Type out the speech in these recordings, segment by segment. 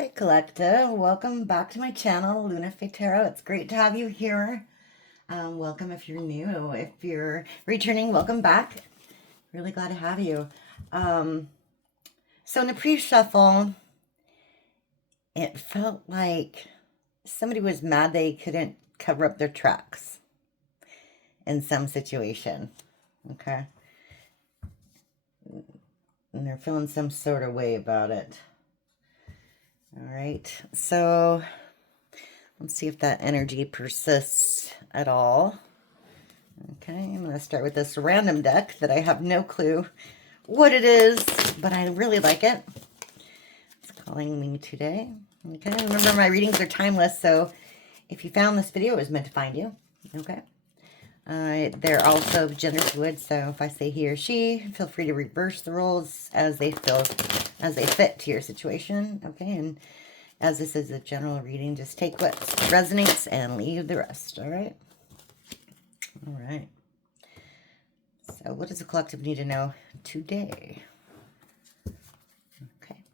Hi Collective, welcome back to my channel, LunaFae Tarot. It's great to have you here. Welcome if you're new. If you're returning, welcome back. Really glad to have you. So in the pre-shuffle, it felt like somebody was mad they couldn't cover up their tracks in some situation. Okay. And they're feeling some sort of way about it. All right, so let's see if that energy persists at all. Okay, I'm going to start with this random deck that I have no clue what it is, but I really like it. It's calling me today. Okay, remember my readings are timeless, so if you found this video, it was meant to find you. Okay. They're also gender fluid, so if I say he or she, feel free to reverse the roles as they fit to your situation. Okay, and as this is a general reading, just take what resonates and leave the rest. All right. All right. So what does the collective need to know today? Okay.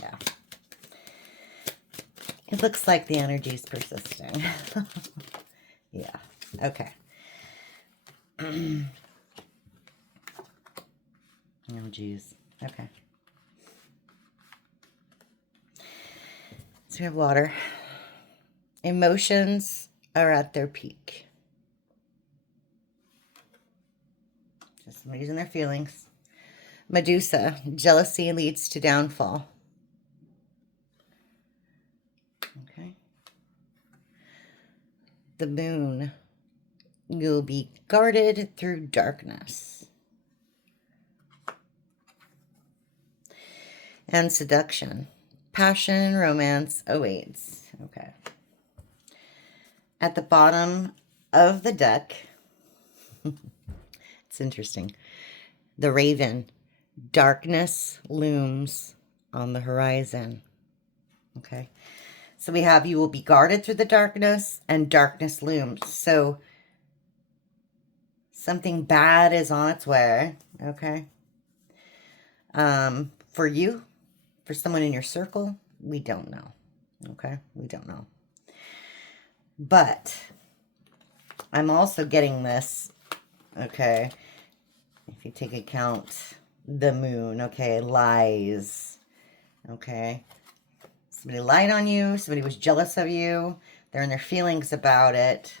Yeah. It looks like the energy is persisting. Yeah. Okay. Oh, geez. Okay. So we have water. Emotions are at their peak. Just somebody's in their feelings. Medusa, jealousy leads to downfall. Okay. The moon, you'll be guarded through darkness. And seduction, passion and romance awaits. Okay. At the bottom of the deck, it's interesting. The raven, darkness looms on the horizon. Okay. So we have you will be guarded through the darkness and darkness looms. So something bad is on its way. Okay. For you, for someone in your circle, we don't know. Okay. We don't know. But I'm also getting this. Okay. If you take account the moon, okay, lies, okay, somebody lied on you, somebody was jealous of you, they're in their feelings about it,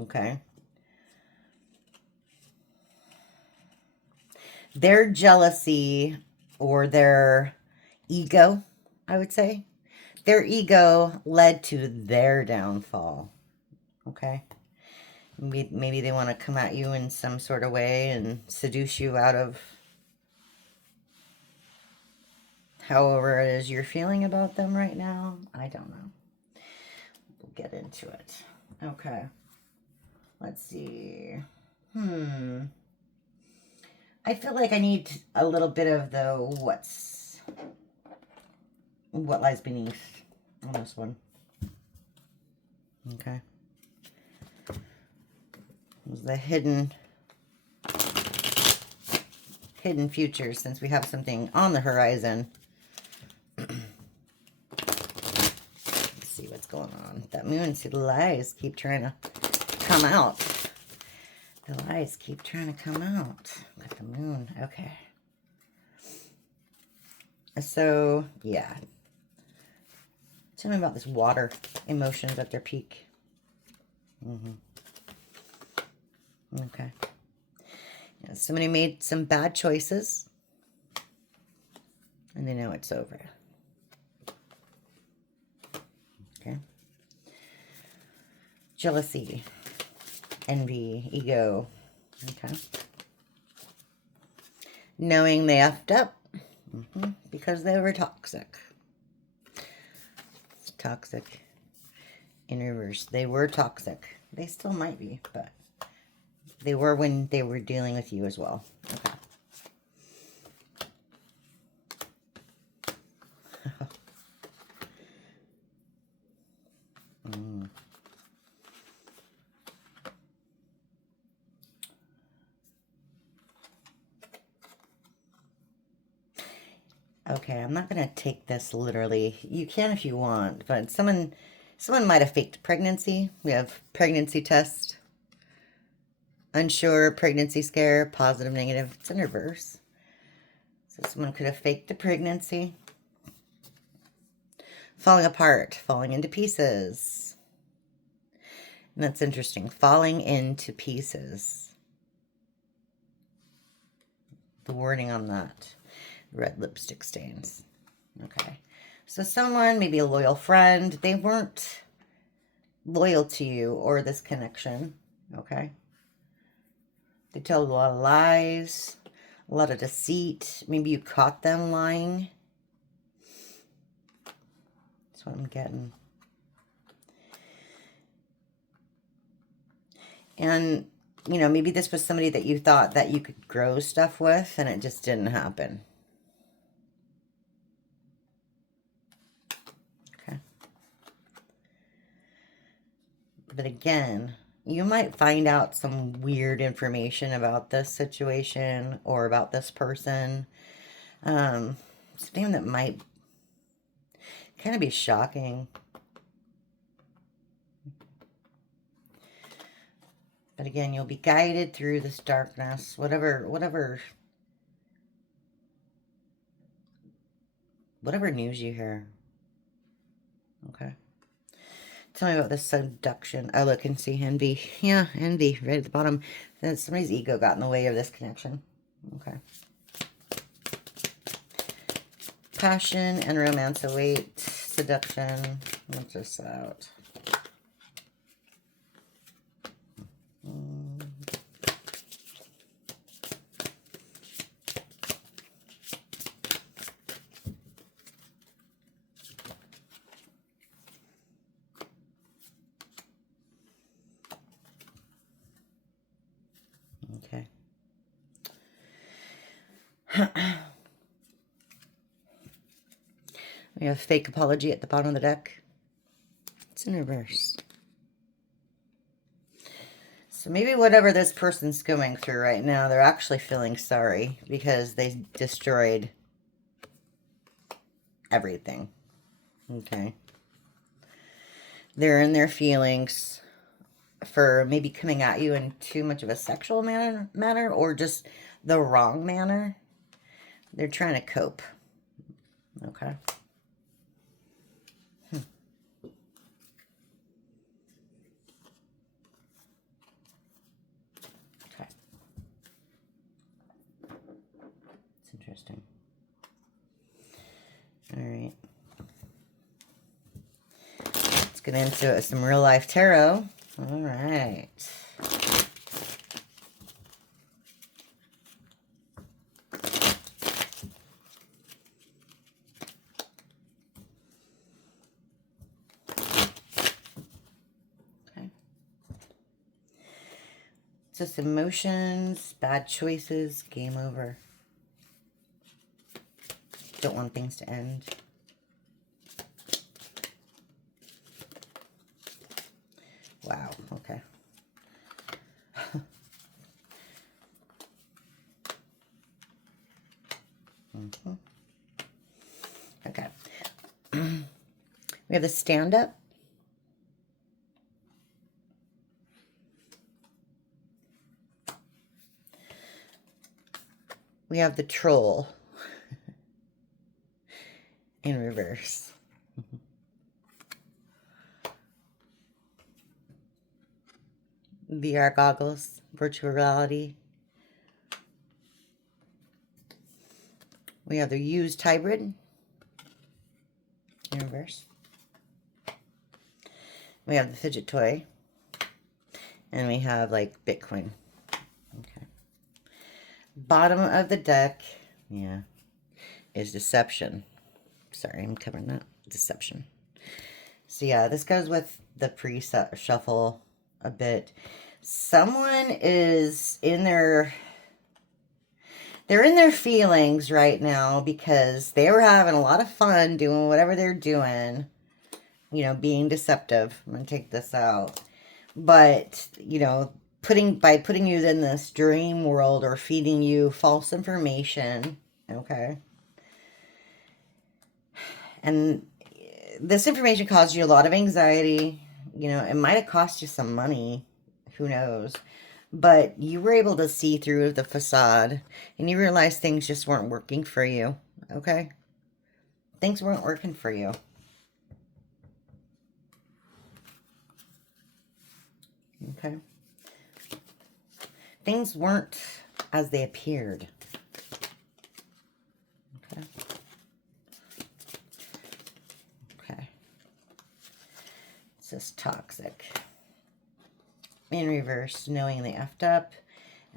okay, their jealousy or their ego, I would say, their ego led to their downfall, okay. Maybe they want to come at you in some sort of way and seduce you out of however it is you're feeling about them right now. I don't know. We'll get into it. Okay. Let's see. I feel like I need a little bit of the what lies beneath on this one. Okay. The hidden future, since we have something on the horizon. Let's see what's going on. That moon, see the lies keep trying to come out. The lies keep trying to come out. Got the moon. Okay. So, yeah. Tell me about this water. Emotions at their peak. Okay. Yeah, somebody made some bad choices. And they know it's over. Okay. Jealousy. Envy. Ego. Okay. Knowing they effed up. Because they were toxic. It's toxic. In reverse. They were toxic. They still might be, but they were when they were dealing with you as well. Okay. Okay, I'm not going to take this literally. You can if you want, but someone might have faked pregnancy. We have pregnancy test, unsure, pregnancy scare, positive, negative. It's in reverse. So someone could have faked a pregnancy. Falling apart, falling into pieces. And that's interesting. Falling into pieces. The wording on that. Red lipstick stains. Okay. So someone, maybe a loyal friend, they weren't loyal to you or this connection. Okay. They tell a lot of lies, a lot of deceit. Maybe you caught them lying. That's what I'm getting. And, you know, maybe this was somebody that you thought that you could grow stuff with, and it just didn't happen. Okay. But again, you might find out some weird information about this situation or about this person. Something that might kind of be shocking. But again, you'll be guided through this darkness, whatever news you hear. Okay. Tell me about this seduction. Oh, look, and see envy. Yeah, envy, right at the bottom. Then somebody's ego got in the way of this connection. Okay. Passion and romance await. Seduction. What's this out? Okay. We have fake apology at the bottom of the deck. It's in reverse. So maybe whatever this person's going through right now, they're actually feeling sorry because they destroyed everything. Okay. They're in their feelings for maybe coming at you in too much of a sexual manner or just the wrong manner. They're trying to cope. Okay. Okay. It's interesting. All right. Let's get into some real life tarot. All right. Just emotions, bad choices, game over. Don't want things to end. Wow, okay. Okay. We have the stand-up. We have the troll in reverse. VR goggles, virtual reality. We have the used hybrid in reverse. We have the fidget toy. And we have like Bitcoin. Okay. Bottom of the deck, yeah, is deception. Sorry, I'm covering that. Deception. So yeah, this goes with the preset shuffle a bit. Someone is in their... They're in their feelings right now because they were having a lot of fun doing whatever they're doing. You know, being deceptive. I'm going to take this out. But, you know, by putting you in this dream world or feeding you false information, okay, And this information caused you a lot of anxiety. You know, it might have cost you some money. Who knows? But you were able to see through the facade and you realized things just weren't working for you. Okay? Things weren't working for you. Okay? Things weren't as they appeared. Okay? Okay. It's just toxic. In reverse, knowing they effed up,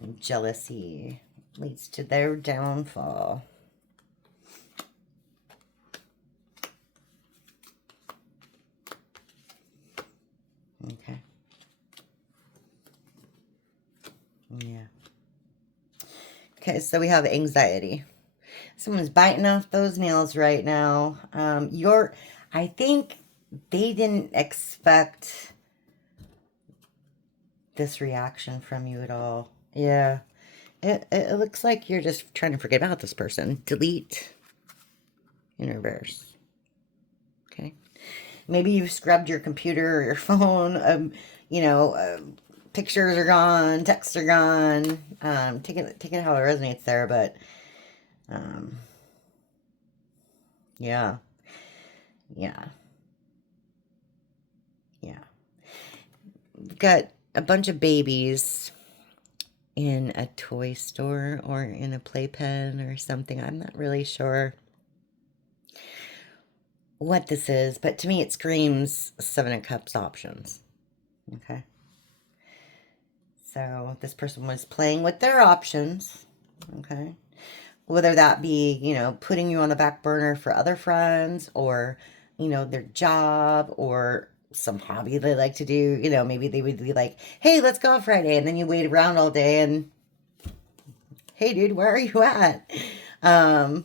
and jealousy leads to their downfall. Okay. Yeah. Okay, so we have anxiety. Someone's biting off those nails right now. I think they didn't expect this reaction from you at all. Yeah. It looks like you're just trying to forget about this person. Delete in reverse. Okay. Maybe you've scrubbed your computer or your phone. Pictures are gone. Texts are gone. Take it how it resonates there, but yeah. Yeah. Yeah. We've got a bunch of babies in a toy store or in a playpen or something. I'm not really sure what this is, but to me it screams Seven of Cups options. Okay. So this person was playing with their options. Okay. Whether that be, putting you on the back burner for other friends or, their job or some hobby they like to do. Maybe they would be like, hey, let's go on Friday. And then you wait around all day and, hey, dude, where are you at? Oh,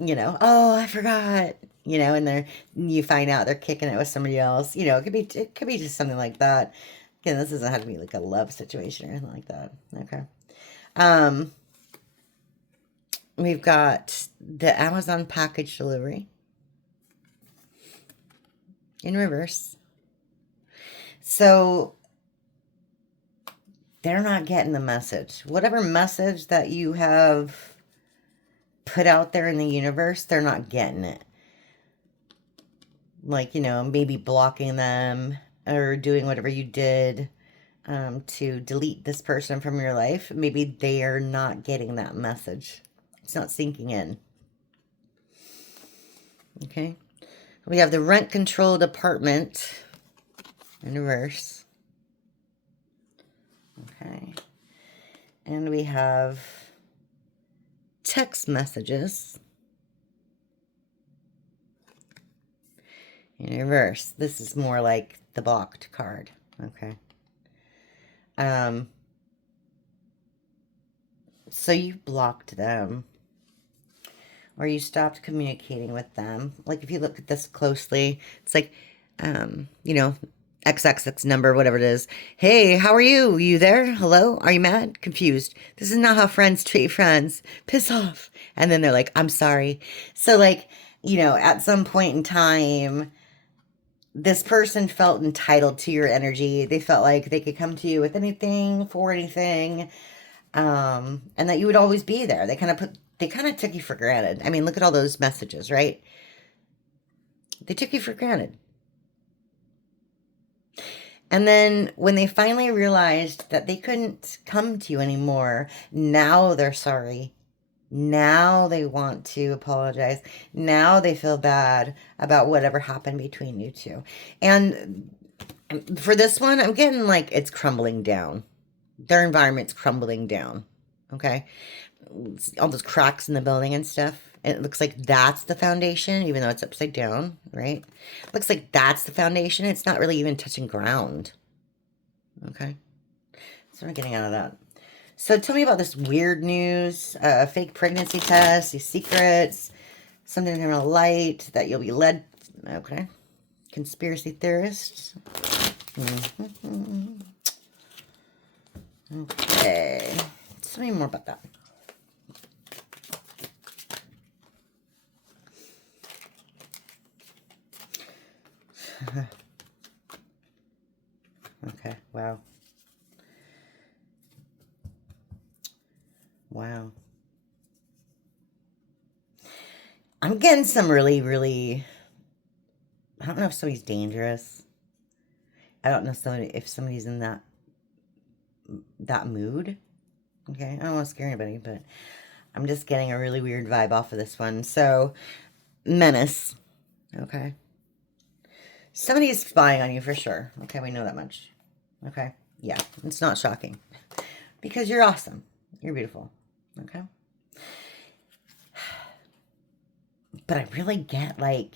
I forgot, and you find out they're kicking it with somebody else. It could be just something like that. Again, this doesn't have to be like a love situation or anything like that. Okay. We've got the Amazon package delivery in reverse. So they're not getting the message. Whatever message that you have put out there in the universe, they're not getting it. Like, maybe blocking them or doing whatever you did to delete this person from your life. Maybe they are not getting that message. It's not sinking in. Okay. We have the rent-controlled apartment in reverse. Okay. And we have text messages in reverse. This is more like the blocked card. Okay. So you blocked them. Or you stopped communicating with them. Like if you look at this closely, it's like, XXX number, whatever it is. Hey, how are you? You there? Hello? Are you mad? Confused. This is not how friends treat friends. Piss off. And then they're like, I'm sorry. So like, at some point in time, this person felt entitled to your energy. They felt like they could come to you with anything, for anything, and that you would always be there. They kind of took you for granted. I mean, look at all those messages, right? They took you for granted. And then when they finally realized that they couldn't come to you anymore, now they're sorry. Now they want to apologize. Now they feel bad about whatever happened between you two. And for this one, I'm getting like it's crumbling down. Their environment's crumbling down. Okay? All those cracks in the building and stuff. And it looks like that's the foundation, even though it's upside down, right? Looks like that's the foundation. It's not really even touching ground. Okay? So I'm getting out of that. So tell me about this weird news, fake pregnancy test, these secrets, something in a light that you'll be led. Okay. Conspiracy theorists. Okay. Tell me more about that. Okay, wow. Wow. I'm getting some really, really... I don't know if somebody's dangerous. I don't know if somebody's in that mood. Okay, I don't want to scare anybody, but I'm just getting a really weird vibe off of this one. So, menace. Okay. Somebody is spying on you for sure. Okay, we know that much. Okay, yeah, it's not shocking. Because you're awesome. You're beautiful. Okay? But I really get, like...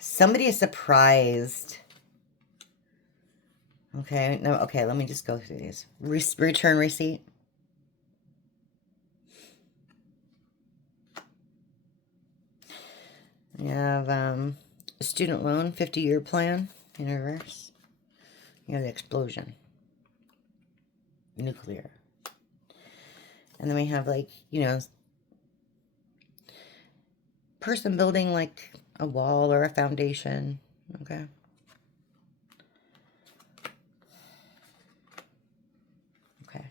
somebody is surprised. Okay, no, okay, let me just go through these. Return receipt. You have a student loan, 50-year plan in reverse. You have the explosion. Nuclear. And then we have, like, you know, person building, like, a wall or a foundation. Okay. Okay.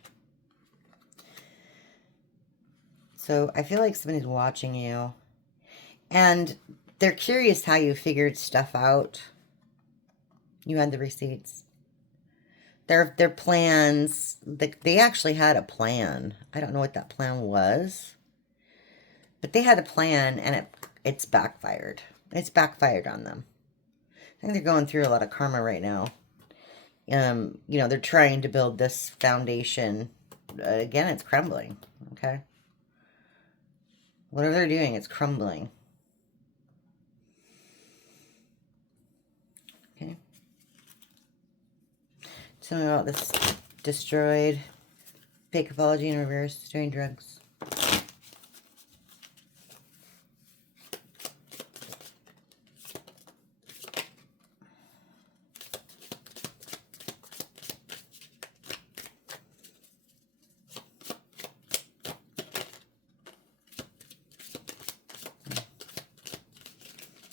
So I feel like somebody's watching you. And they're curious how you figured stuff out. You had the receipts. Their plans, they actually had a plan. I don't know what that plan was. But they had a plan, and it's backfired. It's backfired on them. I think they're going through a lot of karma right now. You know, they're trying to build this foundation. Again, it's crumbling. Okay? Whatever they're doing, it's crumbling. Okay? Tell me about this destroyed, fake apology in reverse, doing drugs.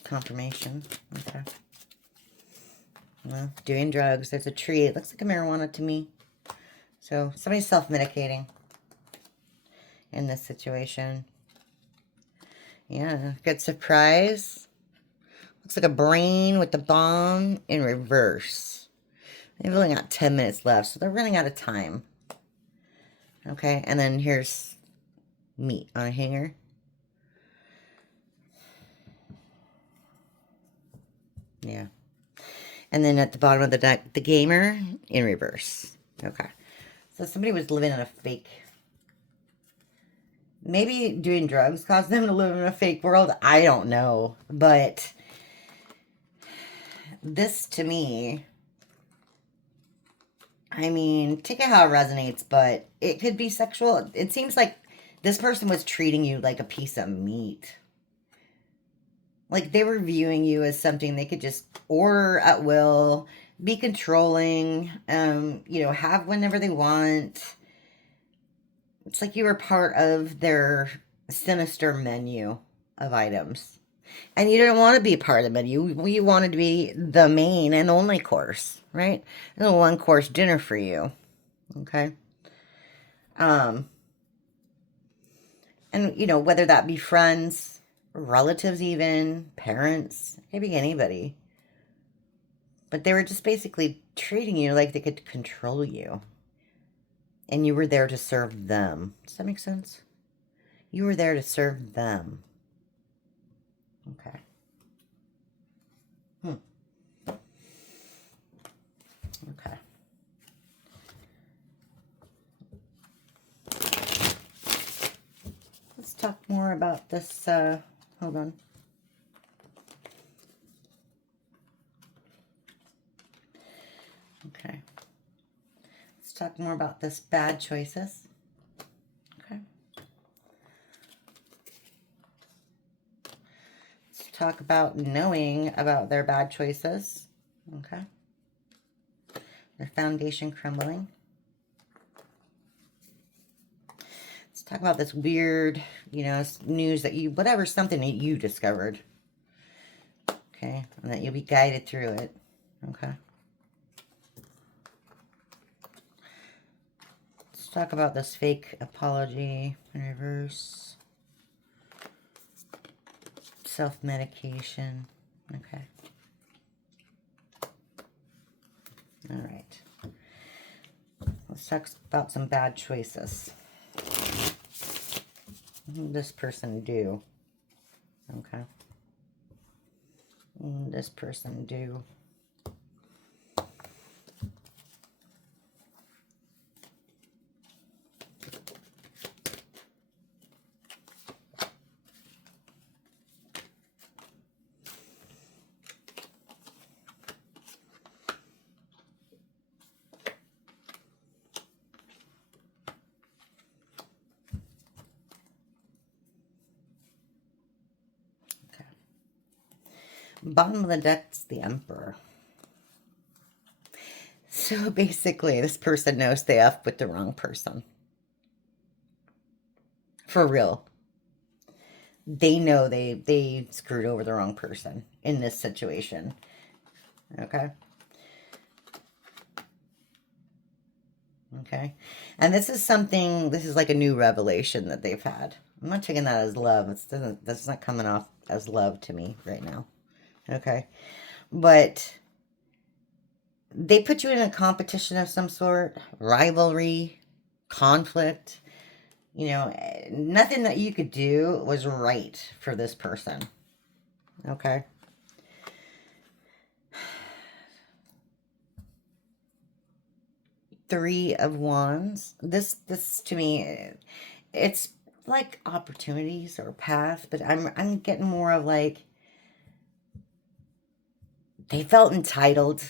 Confirmation. Okay. Well, doing drugs. There's a tree. It looks like a marijuana to me. So somebody's self-medicating in this situation. Yeah, good surprise. Looks like a brain with the bomb in reverse. They've only got 10 minutes left, so they're running out of time. Okay, and then here's meat on a hanger. Yeah. And then at the bottom of the deck, the gamer in reverse. Okay. So somebody was living in a fake... maybe doing drugs caused them to live in a fake world. I don't know. But this, to me... I mean, take it how it resonates, but it could be sexual. It seems like this person was treating you like a piece of meat. Like they were viewing you as something they could just order at will, be controlling, you know, have whenever they want. It's like you were part of their sinister menu of items. And you didn't want to be part of the menu. You wanted to be the main and only course, right? And a one-course dinner for you. Okay? And, you know, whether that be friends, relatives even, parents, maybe anybody. But they were just basically treating you like they could control you. And you were there to serve them. Does that make sense? You were there to serve them. Okay. Okay. Let's talk more about this, hold on. Okay. Let's talk more about this bad choices. Okay. Let's talk about knowing about their bad choices. Okay. Their foundation crumbling. Let's Talk about this weird, you know, news that you, whatever, something that you discovered. Okay, and that you'll be guided through it. Okay. Let's talk about this fake apology in reverse. Self-medication. Okay. All right. Let's talk about some bad choices. What did this person do? Okay. What did this person do? Bottom of the deck's the Emperor. So basically, this person knows they effed with the wrong person. For real. They know they screwed over the wrong person in this situation. Okay? Okay? And this is something, this is like a new revelation that they've had. I'm not taking that as love. That's not coming off as love to me right now. Okay? But they put you in a competition of some sort, rivalry, conflict. You know, nothing that you could do was right for this person. Okay? Three of Wands. This to me, it's like opportunities or paths, but I'm getting more of like they felt entitled.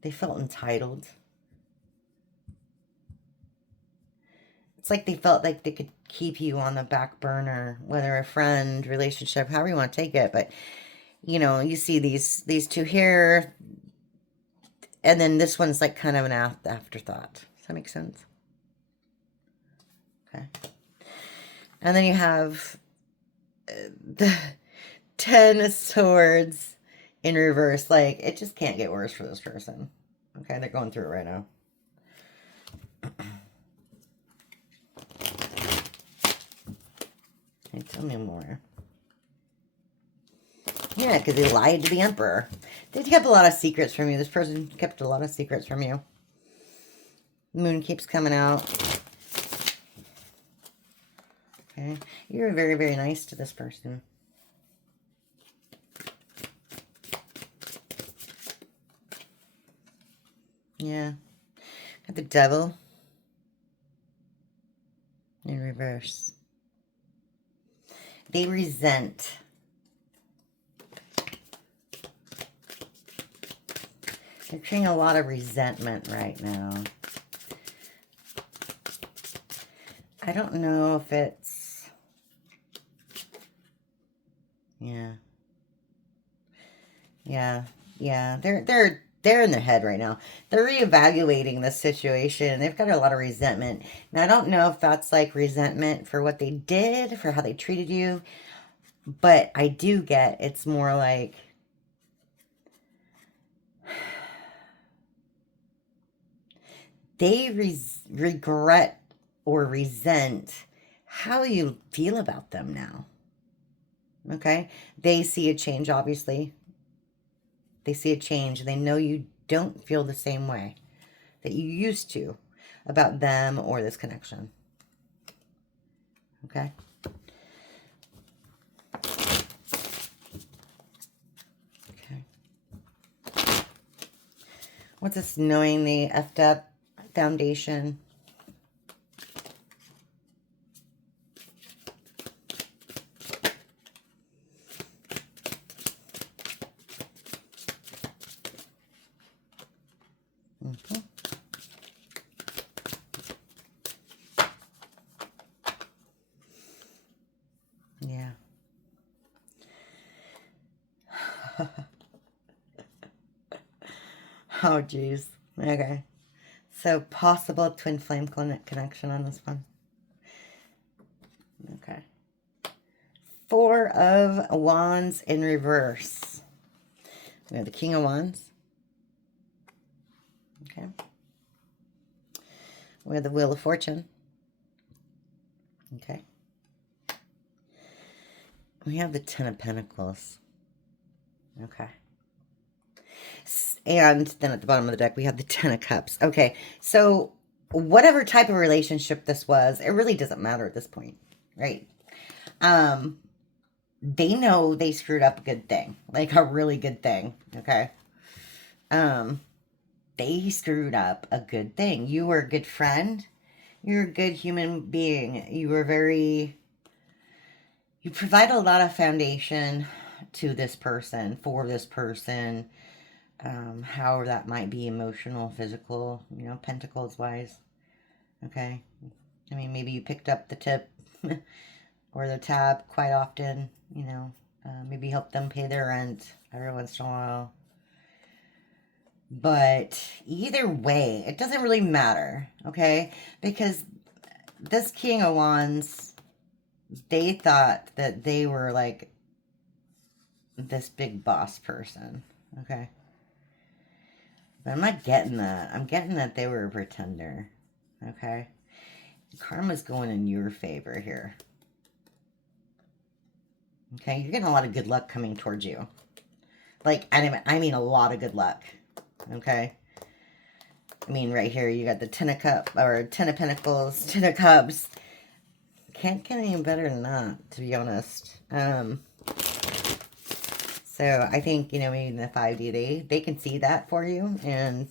They felt entitled. It's like they felt like they could keep you on the back burner, whether a friend, relationship, however you want to take it. But, you know, you see these two here, and then this one's like kind of an afterthought. Does that make sense? Okay. And then you have the 10 of Swords in reverse. Like, it just can't get worse for this person. Okay, they're going through it right now. Okay, tell me more. Yeah, because they lied to the Emperor. They kept a lot of secrets from you. This person kept a lot of secrets from you. Moon keeps coming out. Okay, you're very, very nice to this person. Yeah. Got the Devil in reverse. They resent. They're creating a lot of resentment right now. I don't know if it's... Yeah. They're in their head right now. They're reevaluating the situation. They've got a lot of resentment. Now, I don't know if that's like resentment for what they did, for how they treated you. But I do get it's more like... They regret or resent how you feel about them now. Okay? They see a change, obviously. They see a change. They know you don't feel the same way that you used to about them or this connection. Okay? Okay. What's this knowing the effed up foundation? Yeah. Oh, geez. Okay. So, possible twin flame connection on this one. Okay. Four of Wands in reverse. We have the King of Wands. Okay. We have the Wheel of Fortune. Okay. We have the Ten of Pentacles. Okay. And then at the bottom of the deck, we have the Ten of Cups. Okay. So whatever type of relationship this was, it really doesn't matter at this point, right? They know they screwed up a good thing, like a really good thing. Okay. They screwed up a good thing. You were a good friend. You're a good human being. You provide a lot of foundation to this person, for this person, however that might be, emotional, physical, pentacles wise. Okay. I mean, maybe you picked up the tip or the tab quite often, maybe help them pay their rent every once in a while. But either way, it doesn't really matter, okay? Because this King of Wands, they thought that they were like this big boss person, okay? But I'm not getting that. I'm getting that they were a pretender, okay? Karma's going in your favor here. Okay, you're getting a lot of good luck coming towards you. Like, I mean a lot of good luck. Okay? I mean, right here, you got the Ten of Cups, or Ten of Pentacles, Ten of Cups. Can't get any better than that, to be honest. So, I think, maybe in the 5D, they can see that for you. And,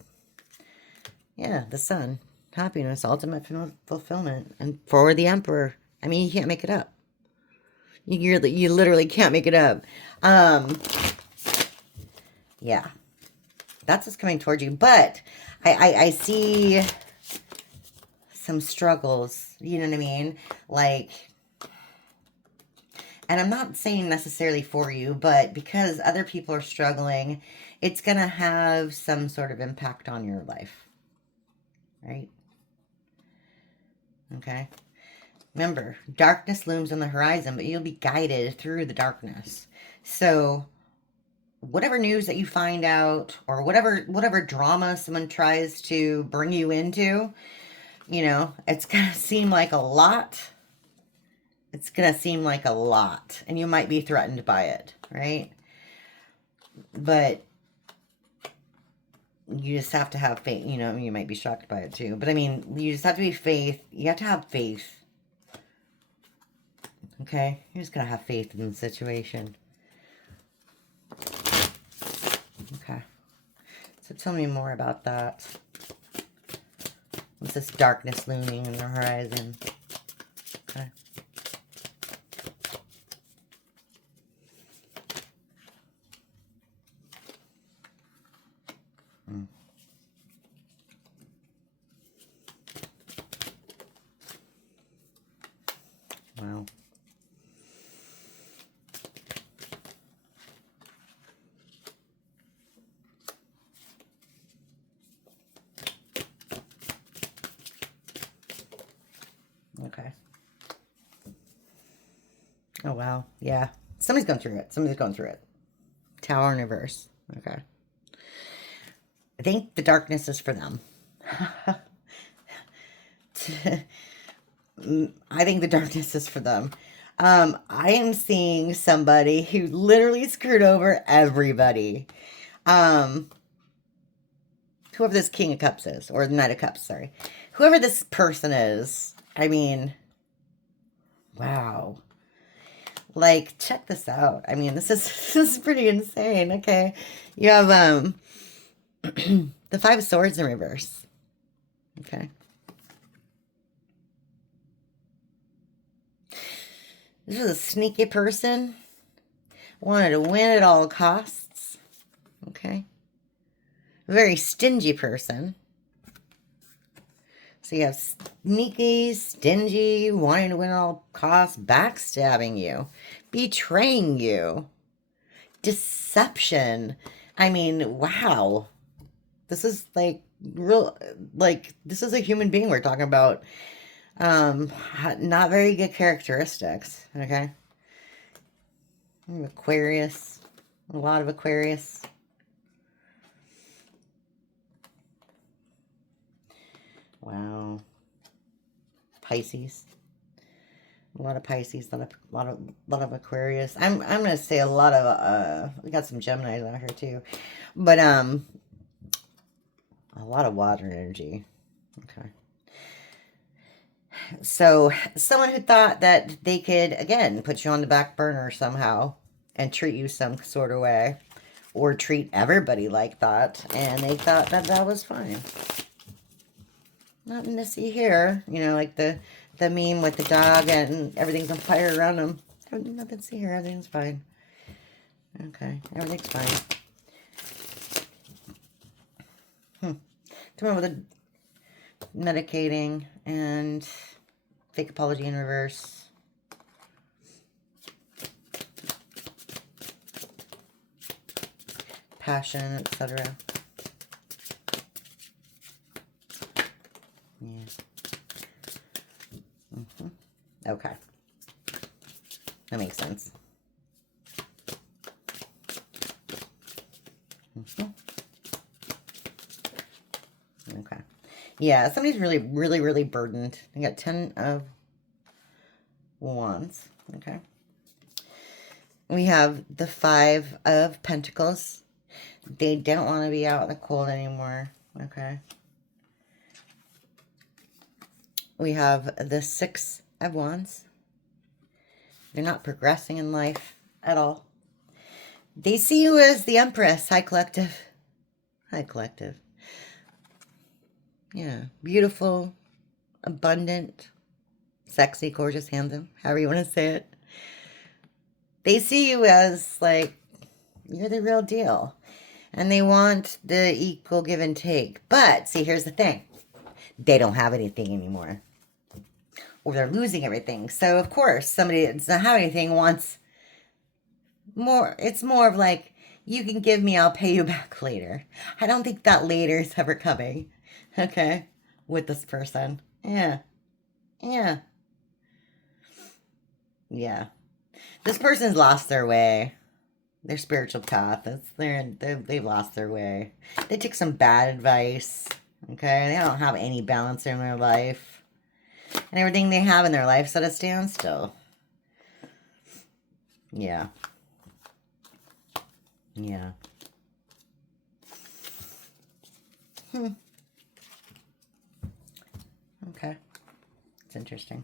yeah, the Sun. Happiness, ultimate fulfillment. And for the Emperor. I mean, you can't make it up. You literally can't make it up. Yeah. That's what's coming towards you. But I see some struggles. You know what I mean? Like, and I'm not saying necessarily for you, but because other people are struggling, it's going to have some sort of impact on your life. Right? Okay? Remember, darkness looms on the horizon, but you'll be guided through the darkness. So, whatever news that you find out, or whatever drama someone tries to bring you into, it's going to seem like a lot. It's going to seem like a lot, and you might be threatened by it, right? But you just have to have faith. You might be shocked by it too. But I mean, you just have to be faith. You have to have faith. Okay? You just got to have faith in the situation. Okay. So tell me more about that. What's this darkness looming in the horizon? Okay. Wow. Okay. Oh, wow. Yeah. Somebody's going through it. Somebody's going through it. Tower in reverse. Okay. I think the darkness is for them. I think the darkness is for them. I am seeing somebody who literally screwed over everybody. Whoever this King of Cups is, or Knight of Cups, sorry. Whoever this person is, I mean, wow. Like, check this out. I mean, this is pretty insane. Okay. You have the Five of Swords in reverse. Okay. This is a sneaky person. Wanted to win at all costs. Okay. A very stingy person. So you have sneaky, stingy, wanting to win at all costs, backstabbing you, betraying you, deception. I mean, wow. This is like this is a human being we're talking about. Not very good characteristics, okay? Aquarius, a lot of Aquarius. Wow. Pisces. A lot of Pisces, a lot of Aquarius. I'm gonna say a lot of we got some Geminis out here too. But a lot of water energy. Okay. So someone who thought that they could again put you on the back burner somehow and treat you some sort of way, or treat everybody like that, and they thought that that was fine. Nothing to see here. You know, like the meme with the dog and everything's on fire around them. Nothing to see here. Everything's fine. Okay, everything's fine. Come on with the medicating and fake apology in reverse. Passion, etc. Yeah. Okay. That makes sense. Okay. Yeah, somebody's really burdened. I got 10 of Wands. Okay. We have the 5 of Pentacles. They don't want to be out in the cold anymore. Okay. We have the 6 of Wands. They're not progressing in life at all. They see you as the Empress. High collective. High collective. Yeah. Beautiful, abundant, sexy, gorgeous, handsome. However you want to say it. They see you as, like, you're the real deal. And they want the equal give and take. But, see, here's the thing. They don't have anything anymore. Or they're losing everything. So, of course, somebody that doesn't have anything wants more. It's more of like, you can give me, I'll pay you back later. I don't think that later is ever coming. Okay? With this person. Yeah. Yeah. Yeah. This person's lost their way. Their spiritual path. They've lost their way. They took some bad advice. Okay? They don't have any balance in their life. And everything they have in their life's at a standstill. Yeah. Yeah. Okay. It's interesting.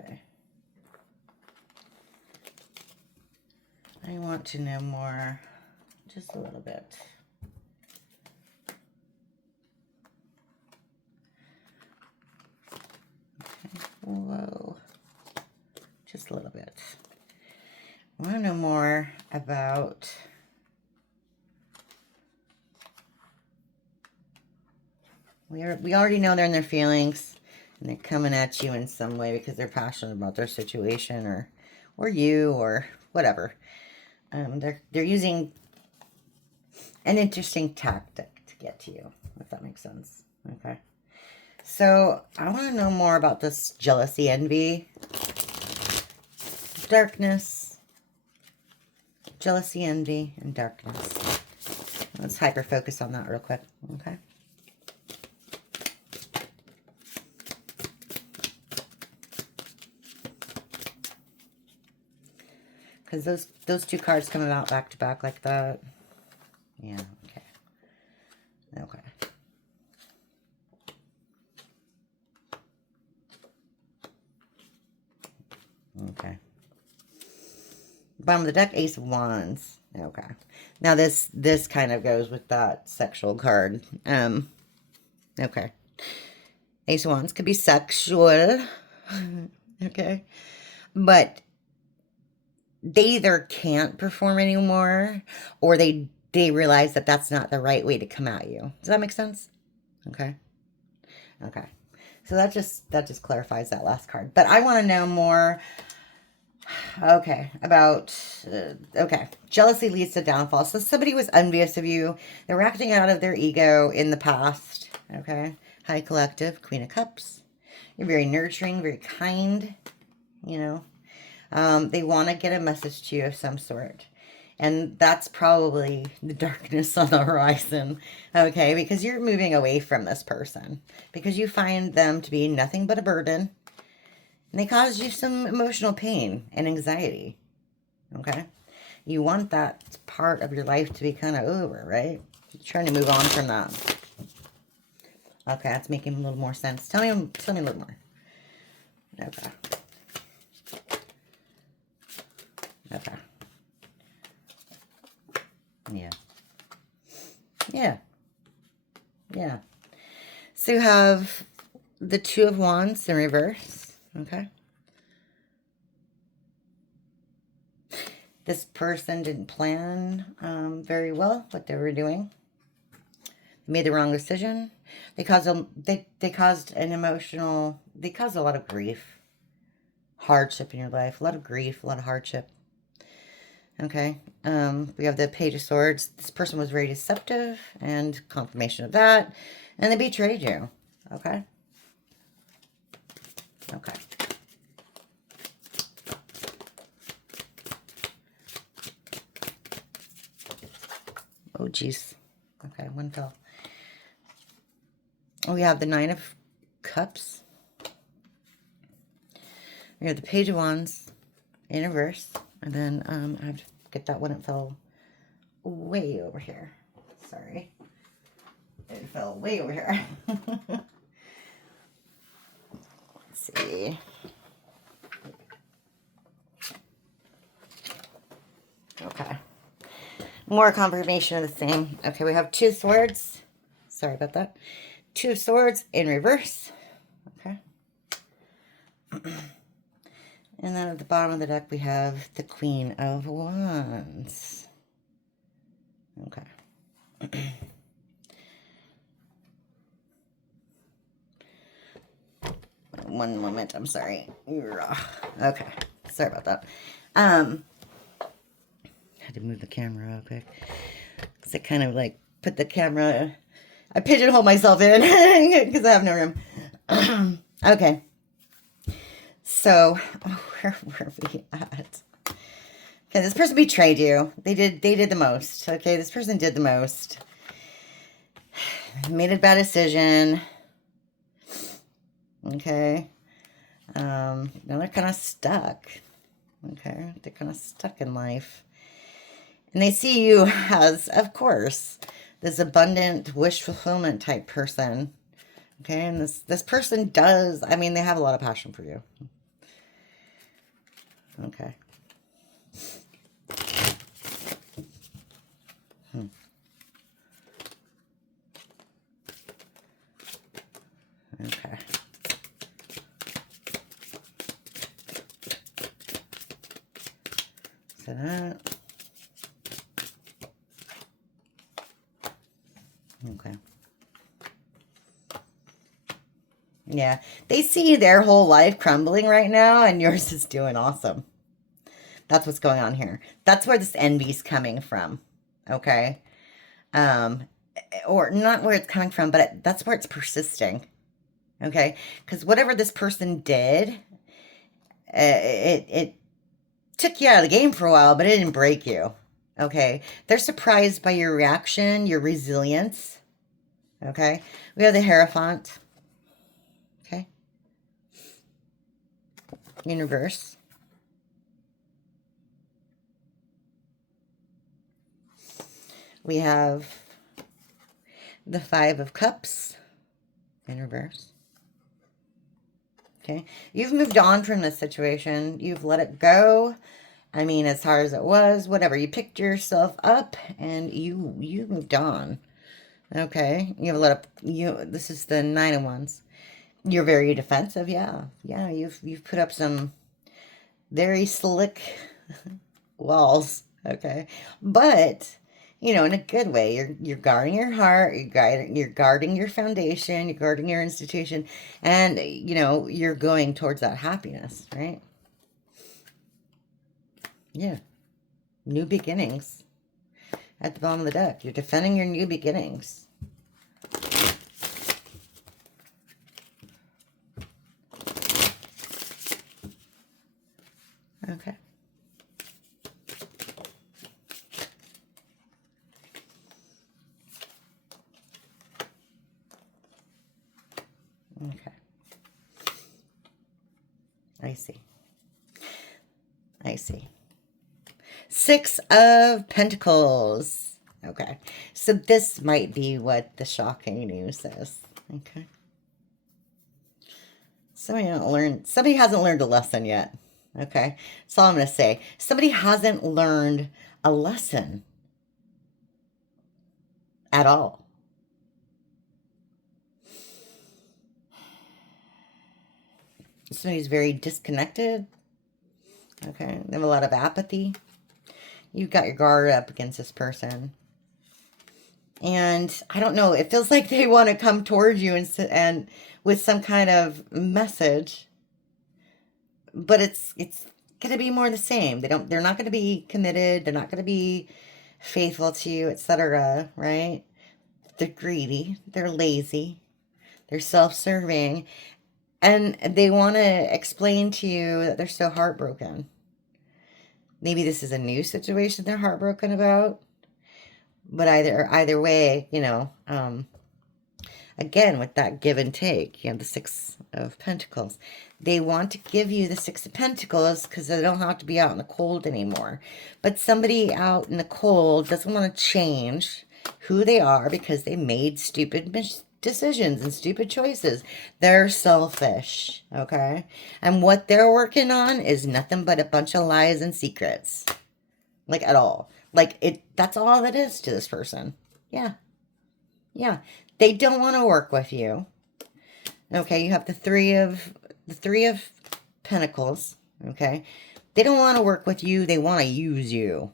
Okay. I want to know more, just a little bit. Okay. Whoa. Just a little bit. I want to know more about we already know they're in their feelings and they're coming at you in some way because they're passionate about their situation or you or whatever. They're using an interesting tactic to get to you, if that makes sense. Okay. So I want to know more about this jealousy, envy, darkness, jealousy, envy, and darkness. Let's hyper focus on that real quick. Okay. Because those 2 cards come out back to back like that. Yeah, okay. Okay. Okay. Bottom of the deck, Ace of Wands. Okay. Now this kind of goes with that sexual card. Okay. Ace of Wands could be sexual. Okay. But they either can't perform anymore or they realize that that's not the right way to come at you. Does that make sense? Okay. Okay. So that just clarifies that last card. But I want to know more Okay, okay. Jealousy leads to downfall. So somebody was envious of you. They were acting out of their ego in the past. Okay. High Collective, Queen of Cups. You're very nurturing, very kind, you know. They want to get a message to you of some sort. And that's probably the darkness on the horizon, okay? Because you're moving away from this person. Because you find them to be nothing but a burden. And they cause you some emotional pain and anxiety, okay? You want that part of your life to be kind of over, right? You're trying to move on from that. Okay, that's making a little more sense. Tell me a little more. Okay. Okay. Yeah. Yeah. Yeah. So you have the Two of Wands in reverse. Okay. This person didn't plan very well what they were doing. They made the wrong decision. They caused they caused a lot of grief, hardship in your life, a lot of grief, a lot of hardship. Okay. We have the Page of Swords. This person was very deceptive, and confirmation of that, and they betrayed you. Okay. Okay. Oh, geez. Okay, one fell. We have the Nine of Cups. We have the Page of Wands in reverse. And then I have to get that one. It fell way over here. Sorry. It fell way over here. Let's see. Okay. More confirmation of the same. Okay, we have Two Swords. Sorry about that. Two Swords in reverse. Okay. And then at the bottom of the deck, we have the Queen of Wands. Okay. One moment, I'm sorry. Okay, sorry about that. Had to move the camera real quick. Because I kind of like put the camera, I pigeonhole myself in because I have no room. Okay. So, where were we at? Okay, this person betrayed you. They did the most. Okay, this person did the most. Made a bad decision. Okay. Now they're kind of stuck. Okay, they're kind of stuck in life. And they see you as, of course, this abundant wish fulfillment type person. Okay, and this person does, I mean, they have a lot of passion for you. Okay. Okay. So that. Okay. Yeah. They see their whole life crumbling right now, and yours is doing awesome. That's what's going on here. That's where this envy's coming from. Okay. Or not where it's coming from, but that's where it's persisting. Okay. Because whatever this person did, it took you out of the game for a while, but it didn't break you. Okay. They're surprised by your reaction, your resilience. Okay. We have the Hierophant. Okay. Universe. We have the Five of Cups in reverse. Okay. You've moved on from this situation. You've let it go. I mean, as hard as it was, whatever. You picked yourself up and you moved on. Okay. You have a lot of, this is the Nine of Wands. You're very defensive. Yeah. Yeah. You've put up some very slick walls. Okay. But, you know, in a good way, you're guarding your heart, you're guarding your foundation, you're guarding your institution, and, you know, you're going towards that happiness, right? Yeah. New beginnings. At the bottom of the deck. You're defending your new beginnings. Okay. Okay. I see. I see. 6 of Pentacles. Okay. So this might be what the shocking news is. Okay. Somebody hasn't learned a lesson yet. Okay. That's all I'm going to say. Somebody hasn't learned a lesson at all. Somebody's very disconnected. Okay. They have a lot of apathy. You've got your guard up against this person. And I don't know, it feels like they want to come towards you and with some kind of message. But it's going to be more the same. They're not going to be committed. They're not going to be faithful to you, etc., right? They're greedy. They're lazy. They're self-serving. And they want to explain to you that they're so heartbroken. Maybe this is a new situation they're heartbroken about. But either way, you know, again, with that give and take, you have the 6 of Pentacles. They want to give you the 6 of Pentacles because they don't have to be out in the cold anymore. But somebody out in the cold doesn't want to change who they are because they made stupid decisions and stupid choices. They're selfish, okay? And what they're working on is nothing but a bunch of lies and secrets. Like, at all. Like, that's all that is to this person. Yeah. Yeah. They don't want to work with you. Okay, you have the 3 of Pentacles. Okay. They don't want to work with you. They want to use you.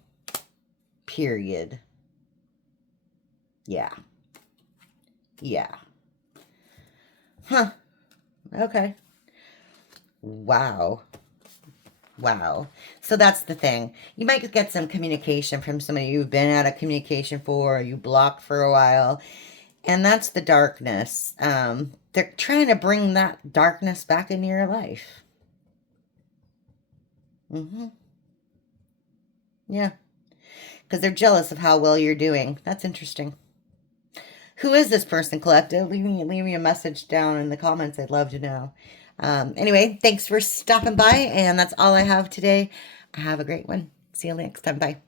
Period. Yeah. Yeah. Huh. Okay. Wow. Wow. So that's the thing. You might get some communication from somebody you've been out of communication for, or you blocked for a while. And that's the darkness. They're trying to bring that darkness back into your life. Yeah. Because they're jealous of how well you're doing. That's interesting. Who is this person, Collective? Leave me a message down in the comments. I'd love to know. Anyway, thanks for stopping by, and that's all I have today. Have a great one. See you next time. Bye.